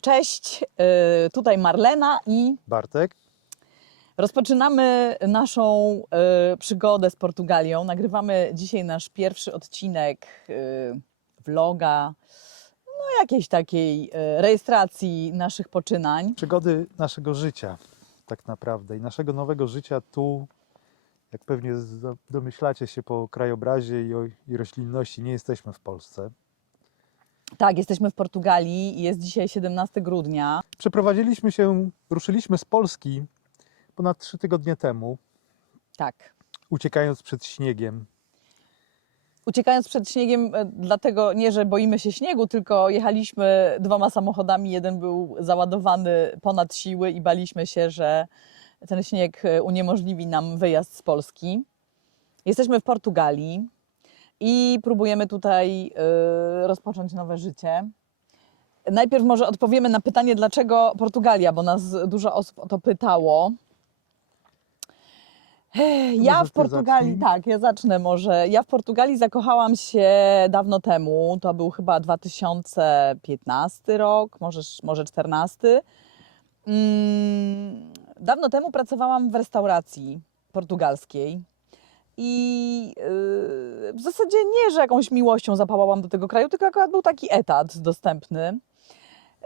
Cześć, tutaj Marlena i Bartek. rozpoczynamy naszą przygodę z Portugalią. Nagrywamy dzisiaj nasz pierwszy odcinek vloga, no jakiejś takiej rejestracji naszych poczynań. Przygody naszego życia tak naprawdę i naszego nowego życia tu, jak pewnie domyślacie się po krajobrazie i roślinności, nie jesteśmy w Polsce. Tak, jesteśmy w Portugalii i jest dzisiaj 17 grudnia. Ruszyliśmy z Polski ponad 3 tygodnie temu, Tak. uciekając przed śniegiem. Uciekając przed śniegiem, dlatego nie, że boimy się śniegu, tylko jechaliśmy 2 samochodami. Jeden był załadowany ponad siły i baliśmy się, że ten śnieg uniemożliwi nam wyjazd z Polski. Jesteśmy w Portugalii i próbujemy tutaj rozpocząć nowe życie. Najpierw może odpowiemy na pytanie, dlaczego Portugalia, bo nas dużo osób o to pytało. Ja w Portugalii, tak, ja zacznę może. Ja w Portugalii zakochałam się dawno temu, to był chyba 2015 rok, może 14. Dawno temu pracowałam w restauracji portugalskiej i w zasadzie nie, że jakąś miłością zapałałam do tego kraju, tylko akurat był taki etat dostępny.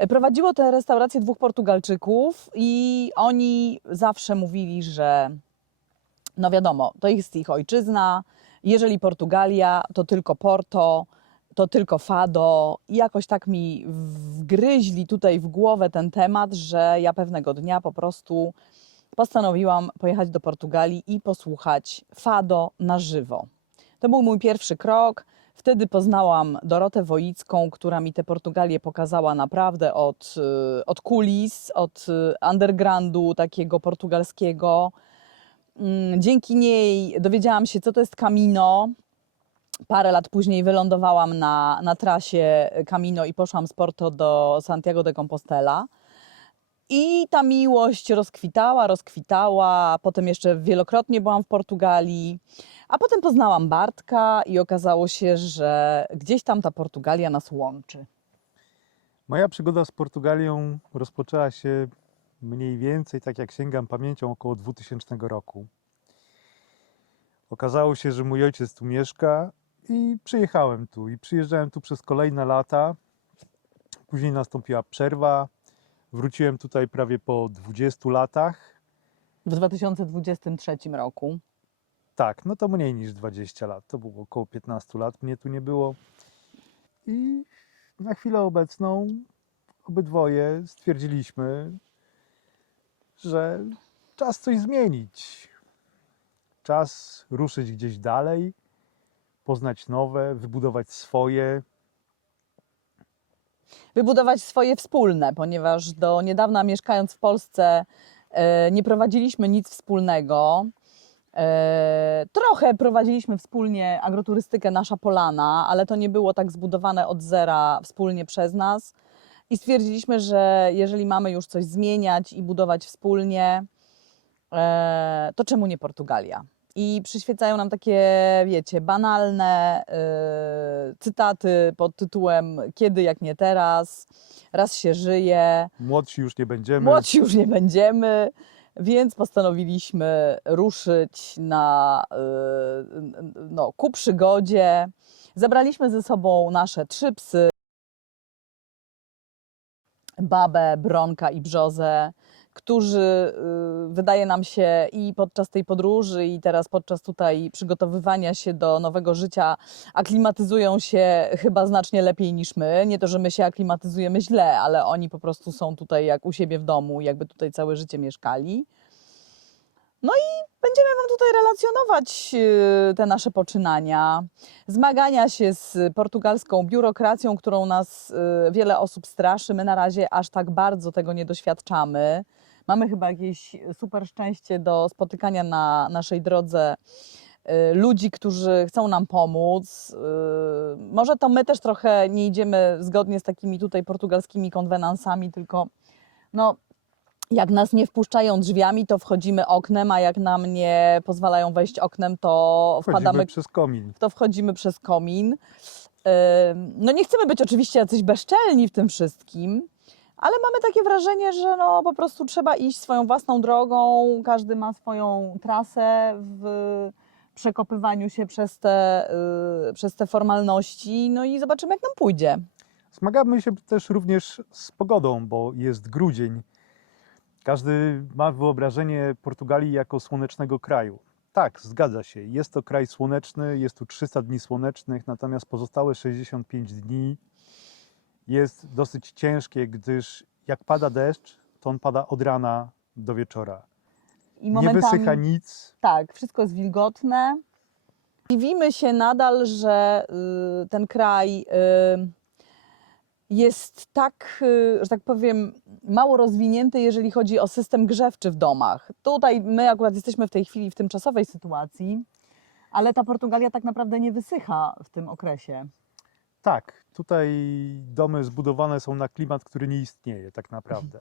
Prowadziło tę restaurację 2 Portugalczyków i oni zawsze mówili, że no wiadomo, to jest ich ojczyzna, jeżeli Portugalia, to tylko Porto, to tylko Fado. I jakoś tak mi wgryźli tutaj w głowę ten temat, że ja pewnego dnia po prostu postanowiłam pojechać do Portugalii i posłuchać Fado na żywo. To był mój pierwszy krok. Wtedy poznałam Dorotę Woicką, która mi tę Portugalię pokazała naprawdę od kulis, od undergroundu takiego portugalskiego. Dzięki niej dowiedziałam się, co to jest Camino. Parę lat później wylądowałam na trasie Camino i poszłam z Porto do Santiago de Compostela. I ta miłość rozkwitała. Potem jeszcze wielokrotnie byłam w Portugalii. A potem poznałam Bartka i okazało się, że gdzieś tam ta Portugalia nas łączy. Moja przygoda z Portugalią rozpoczęła się mniej więcej, tak jak sięgam pamięcią, około 2000 roku. Okazało się, że mój ojciec tu mieszka i przyjechałem tu i przyjeżdżałem tu przez kolejne lata. Później nastąpiła przerwa. Wróciłem tutaj prawie po 20 latach. W 2023 roku. Tak, no to mniej niż 20 lat. To było około 15 lat. Mnie tu nie było. I na chwilę obecną obydwoje stwierdziliśmy, że czas coś zmienić. Czas ruszyć gdzieś dalej, poznać nowe, wybudować swoje. Wybudować swoje wspólne, ponieważ do niedawna mieszkając w Polsce nie prowadziliśmy nic wspólnego. Trochę prowadziliśmy wspólnie agroturystykę Nasza Polana, ale to nie było tak zbudowane od zera wspólnie przez nas. I stwierdziliśmy, że jeżeli mamy już coś zmieniać i budować wspólnie, to czemu nie Portugalia? I przyświecają nam takie, wiecie, banalne cytaty pod tytułem kiedy jak nie teraz, raz się żyje. Młodsi już nie będziemy. Młodsi już nie będziemy, więc postanowiliśmy ruszyć ku przygodzie. Zabraliśmy ze sobą nasze 3 psy, Babę, Bronka i Brzozę, którzy wydaje nam się i podczas tej podróży i teraz podczas tutaj przygotowywania się do nowego życia aklimatyzują się chyba znacznie lepiej niż my. Nie to, że my się aklimatyzujemy źle, ale oni po prostu są tutaj jak u siebie w domu, jakby tutaj całe życie mieszkali. No i będziemy Wam tutaj relacjonować te nasze poczynania, zmagania się z portugalską biurokracją, którą nas wiele osób straszy. My na razie aż tak bardzo tego nie doświadczamy. Mamy chyba jakieś super szczęście do spotykania na naszej drodze ludzi, którzy chcą nam pomóc. Może to my też trochę nie idziemy zgodnie z takimi tutaj portugalskimi konwenansami, tylko no, jak nas nie wpuszczają drzwiami, to wchodzimy oknem, a jak nam nie pozwalają wejść oknem, to Wchodzimy przez komin. wchodzimy przez komin. No nie chcemy być oczywiście jacyś bezczelni w tym wszystkim, ale mamy takie wrażenie, że no po prostu trzeba iść swoją własną drogą, każdy ma swoją trasę w przekopywaniu się przez te formalności, no i zobaczymy, jak nam pójdzie. Zmagamy się też również z pogodą, bo jest grudzień. Każdy ma wyobrażenie Portugalii jako słonecznego kraju. Tak, zgadza się. Jest to kraj słoneczny, jest tu 300 dni słonecznych, natomiast pozostałe 65 dni jest dosyć ciężkie, gdyż jak pada deszcz, to on pada od rana do wieczora. I Nie wysycha nic. Tak, wszystko jest wilgotne. Dziwimy się nadal, że ten kraj jest tak, że tak powiem, mało rozwinięty, jeżeli chodzi o system grzewczy w domach. Tutaj my akurat jesteśmy w tej chwili w tymczasowej sytuacji, ale ta Portugalia tak naprawdę nie wysycha w tym okresie. Tak, tutaj domy zbudowane są na klimat, który nie istnieje tak naprawdę.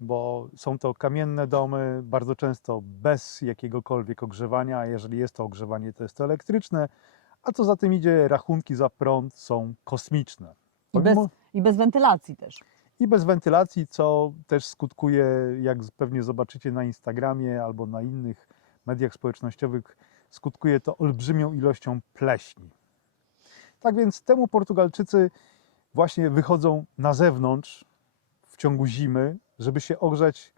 Bo są to kamienne domy, bardzo często bez jakiegokolwiek ogrzewania, a jeżeli jest to ogrzewanie, to jest to elektryczne, a co za tym idzie, rachunki za prąd są kosmiczne. I bez wentylacji też. I bez wentylacji, co też skutkuje, jak pewnie zobaczycie na Instagramie albo na innych mediach społecznościowych, skutkuje to olbrzymią ilością pleśni. Tak więc temu Portugalczycy właśnie wychodzą na zewnątrz w ciągu zimy, żeby się ogrzać,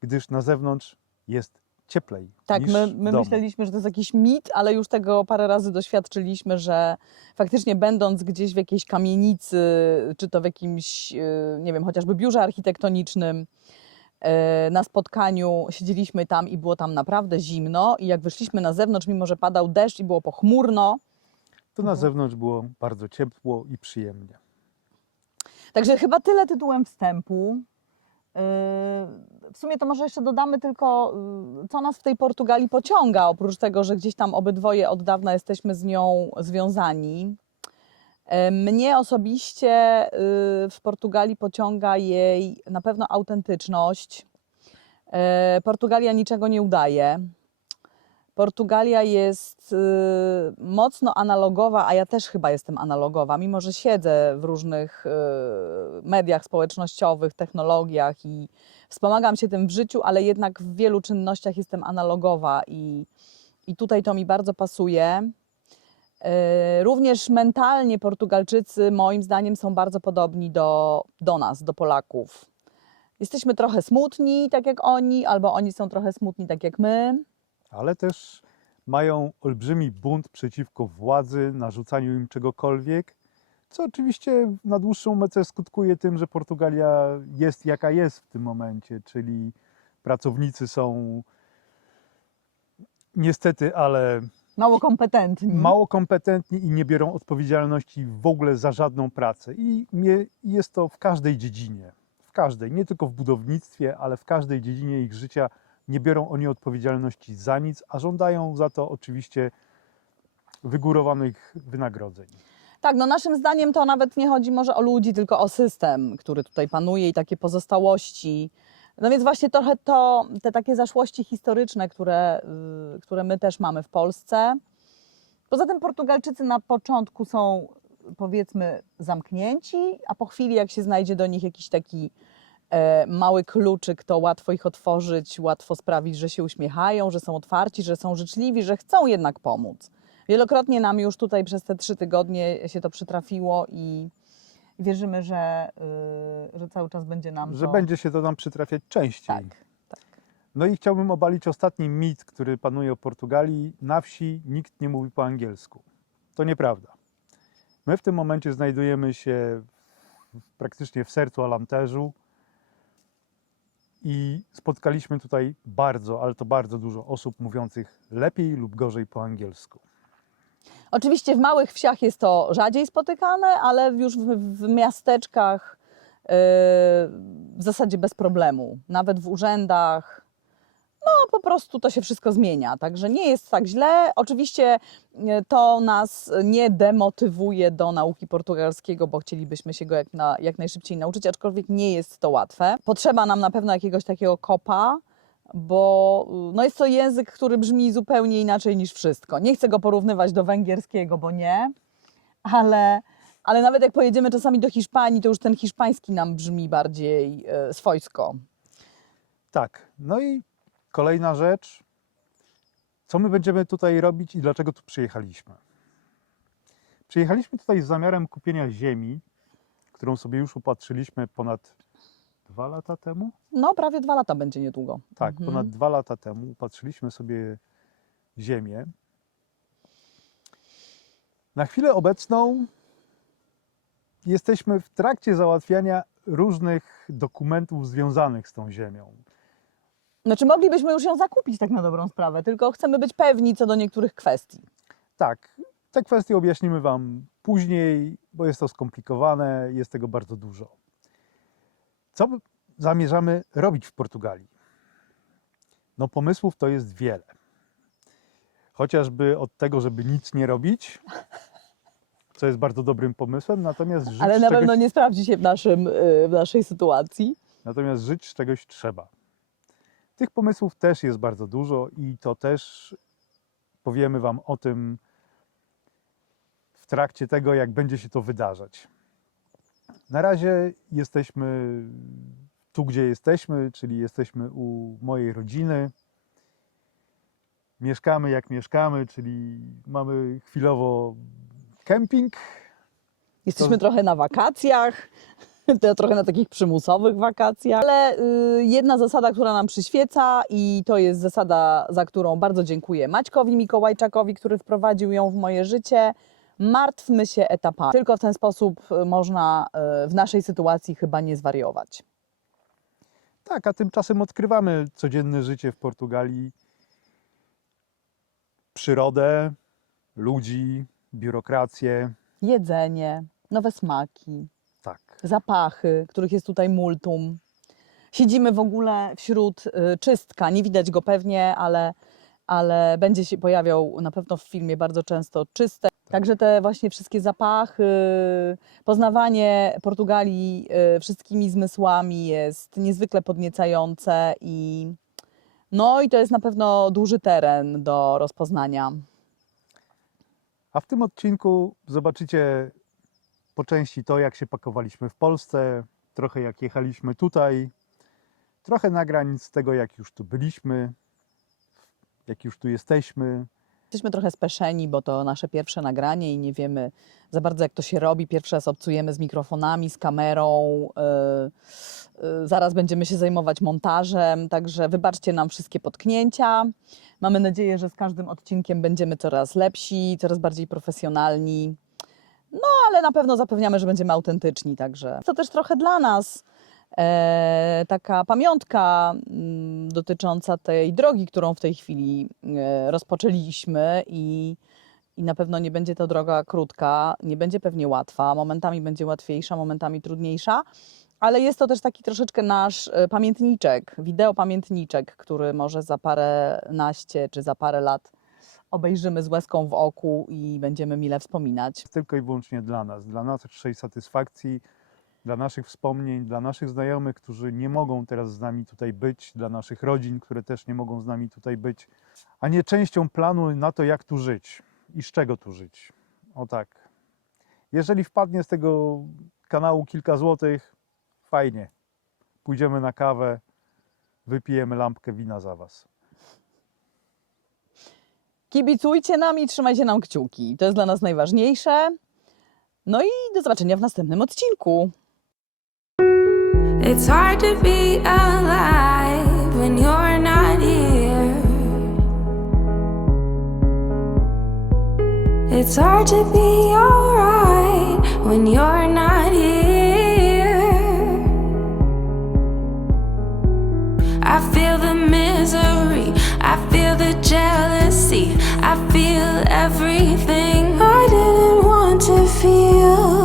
gdyż na zewnątrz jest cieplej Tak, niż my w domu. myśleliśmy, że to jest jakiś mit, ale już tego parę razy doświadczyliśmy, że faktycznie będąc gdzieś w jakiejś kamienicy, czy to w jakimś, nie wiem, chociażby biurze architektonicznym, na spotkaniu siedzieliśmy tam i było tam naprawdę zimno i jak wyszliśmy na zewnątrz, mimo że padał deszcz i było pochmurno, To na zewnątrz było bardzo ciepło i przyjemnie. Także chyba tyle tytułem wstępu. W sumie to może jeszcze dodamy tylko, co nas w tej Portugalii pociąga, oprócz tego, że gdzieś tam obydwoje od dawna jesteśmy z nią związani. Mnie osobiście w Portugalii pociąga jej na pewno autentyczność. Portugalia niczego nie udaje. Portugalia jest mocno analogowa, a ja też chyba jestem analogowa, mimo że siedzę w różnych mediach społecznościowych, technologiach i wspomagam się tym w życiu, ale jednak w wielu czynnościach jestem analogowa i tutaj to mi bardzo pasuje. Również mentalnie Portugalczycy moim zdaniem są bardzo podobni do nas, do Polaków. Jesteśmy trochę smutni, tak jak oni, albo oni są trochę smutni, tak jak my. Ale też mają olbrzymi bunt przeciwko władzy, narzucaniu im czegokolwiek, co oczywiście na dłuższą metę skutkuje tym, że Portugalia jest jaka jest w tym momencie, czyli pracownicy są niestety, ale Mało kompetentni. mało kompetentni i nie biorą odpowiedzialności w ogóle za żadną pracę. I jest to w każdej dziedzinie, w każdej, nie tylko w budownictwie, ale w każdej dziedzinie ich życia nie biorą oni odpowiedzialności za nic, a żądają za to oczywiście wygórowanych wynagrodzeń. Tak, no naszym zdaniem to nawet nie chodzi może o ludzi, tylko o system, który tutaj panuje i takie pozostałości. No więc właśnie trochę te takie zaszłości historyczne, które my też mamy w Polsce. Poza tym Portugalczycy na początku są, powiedzmy, zamknięci, a po chwili jak się znajdzie do nich jakiś taki mały kluczyk, to łatwo ich otworzyć, łatwo sprawić, że się uśmiechają, że są otwarci, że są życzliwi, że chcą jednak pomóc. Wielokrotnie nam już tutaj przez te 3 tygodnie się to przytrafiło i wierzymy, że cały czas będzie nam Że to... będzie się to nam przytrafiać częściej. Tak, tak. No i chciałbym obalić ostatni mit, który panuje o Portugalii. Na wsi nikt nie mówi po angielsku. To nieprawda. My w tym momencie znajdujemy się praktycznie w sercu Alenteju i spotkaliśmy tutaj bardzo, ale to bardzo dużo osób mówiących lepiej lub gorzej po angielsku. Oczywiście w małych wsiach jest to rzadziej spotykane, ale już w miasteczkach w zasadzie bez problemu. Nawet w urzędach, no po prostu to się wszystko zmienia. Także nie jest tak źle. Oczywiście to nas nie demotywuje do nauki portugalskiego, bo chcielibyśmy się go jak najszybciej nauczyć, aczkolwiek nie jest to łatwe. Potrzeba nam na pewno jakiegoś takiego kopa, bo no jest to język, który brzmi zupełnie inaczej niż wszystko. Nie chcę go porównywać do węgierskiego, bo nie, Ale nawet jak pojedziemy czasami do Hiszpanii, to już ten hiszpański nam brzmi bardziej swojsko. Tak, no i kolejna rzecz. Co my będziemy tutaj robić i dlaczego tu przyjechaliśmy? Przyjechaliśmy tutaj z zamiarem kupienia ziemi, którą sobie już upatrzyliśmy ponad 2 lata temu. No, prawie 2 lata będzie niedługo. Tak, ponad 2 lata temu upatrzyliśmy sobie ziemię. Na chwilę obecną jesteśmy w trakcie załatwiania różnych dokumentów związanych z tą ziemią. Znaczy, moglibyśmy już ją zakupić tak na dobrą sprawę, tylko chcemy być pewni co do niektórych kwestii. Tak, te kwestie objaśnimy Wam później, bo jest to skomplikowane, jest tego bardzo dużo. Co zamierzamy robić w Portugalii? No pomysłów to jest wiele. Chociażby od tego, żeby nic nie robić, co jest bardzo dobrym pomysłem, natomiast żyć, Ale na pewno nie sprawdzi się w naszej sytuacji. natomiast żyć z czegoś trzeba. Tych pomysłów też jest bardzo dużo i to też powiemy Wam o tym w trakcie tego, jak będzie się to wydarzać. Na razie jesteśmy tu, gdzie jesteśmy, czyli jesteśmy u mojej rodziny. Mieszkamy jak mieszkamy, czyli mamy chwilowo kemping. Jesteśmy trochę na wakacjach, trochę na takich przymusowych wakacjach, ale jedna zasada, która nam przyświeca i to jest zasada, za którą bardzo dziękuję Maćkowi Mikołajczakowi, który wprowadził ją w moje życie. Martwmy się etapami. Tylko w ten sposób można w naszej sytuacji chyba nie zwariować. Tak, a tymczasem odkrywamy codzienne życie w Portugalii. Przyrodę, ludzi, biurokrację. Jedzenie, nowe smaki, Tak. zapachy, których jest tutaj multum. Siedzimy w ogóle wśród czystka, nie widać go pewnie, ale będzie się pojawiał na pewno w filmie bardzo często czystek. Także te właśnie wszystkie zapachy, poznawanie Portugalii wszystkimi zmysłami jest niezwykle podniecające i to jest na pewno duży teren do rozpoznania. A w tym odcinku zobaczycie po części to, jak się pakowaliśmy w Polsce, trochę jak jechaliśmy tutaj, trochę nagrań z tego, jak już tu byliśmy, jak już tu jesteśmy. Jesteśmy trochę speszeni, bo to nasze pierwsze nagranie i nie wiemy za bardzo, jak to się robi. Pierwszy raz obcujemy z mikrofonami, z kamerą. Zaraz będziemy się zajmować montażem, także wybaczcie nam wszystkie potknięcia. Mamy nadzieję, że z każdym odcinkiem będziemy coraz lepsi, coraz bardziej profesjonalni. No, ale na pewno zapewniamy, że będziemy autentyczni, także to też trochę dla nas taka pamiątka dotycząca tej drogi, którą w tej chwili rozpoczęliśmy i na pewno nie będzie to droga krótka, nie będzie pewnie łatwa, momentami będzie łatwiejsza, momentami trudniejsza, ale jest to też taki troszeczkę nasz pamiętniczek, wideopamiętniczek, który może za paręnaście czy za parę lat obejrzymy z łezką w oku i będziemy mile wspominać. Tylko i wyłącznie dla nas, dla naszej satysfakcji, dla naszych wspomnień, dla naszych znajomych, którzy nie mogą teraz z nami tutaj być, dla naszych rodzin, które też nie mogą z nami tutaj być, a nie częścią planu na to, jak tu żyć i z czego tu żyć. O tak. Jeżeli wpadnie z tego kanału kilka złotych, fajnie. Pójdziemy na kawę, wypijemy lampkę wina za Was. Kibicujcie nam i trzymajcie nam kciuki. To jest dla nas najważniejsze. No i do zobaczenia w następnym odcinku. It's hard to be alive when you're not here. It's hard to be alright when you're not here. I feel the misery, I feel the jealousy, I feel everything I didn't want to feel.